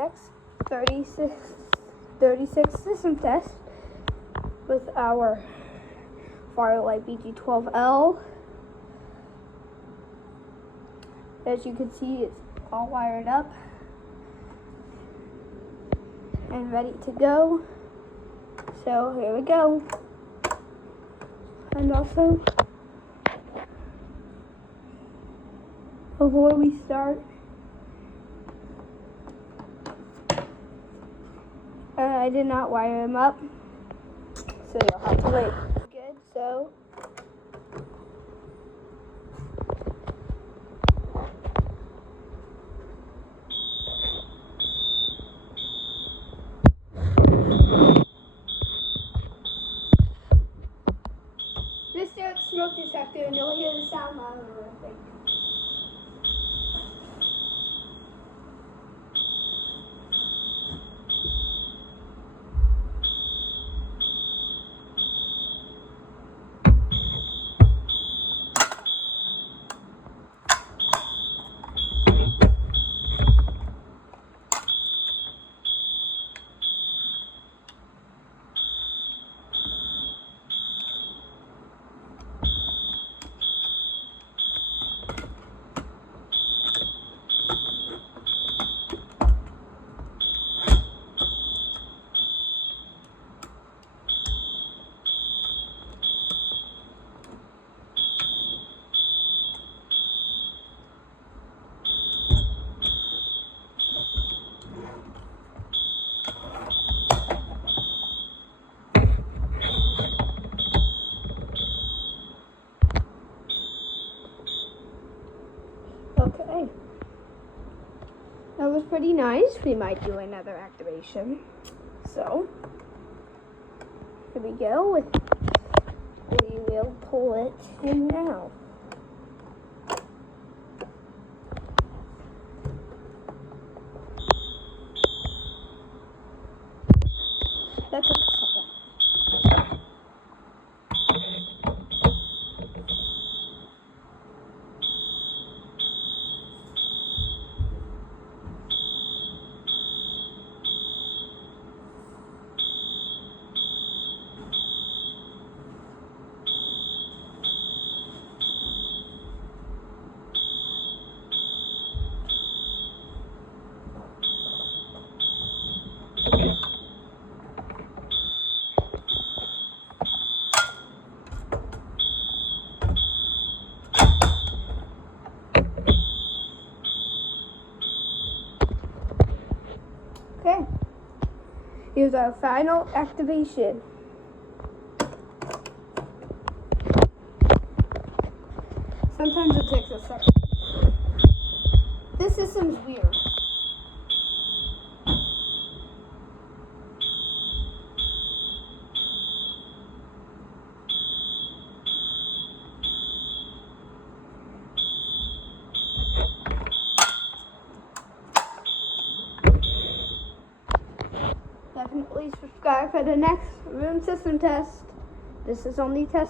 next 36 system test with our Firelight BG12L. As you can see, it's all wired up and ready to go. So here we go. And also, before we start, I did not wire them up, so you'll have to wait. Good, so this is the smoke detector, and you'll hear the sound monitor, I think. Okay, that was pretty nice. We might do another activation. So, here we go. We will pull it in now. That took a second. Okay, here's our final activation. Sometimes it takes a second. This system's weird. Definitely subscribe for the next room system test. This is only test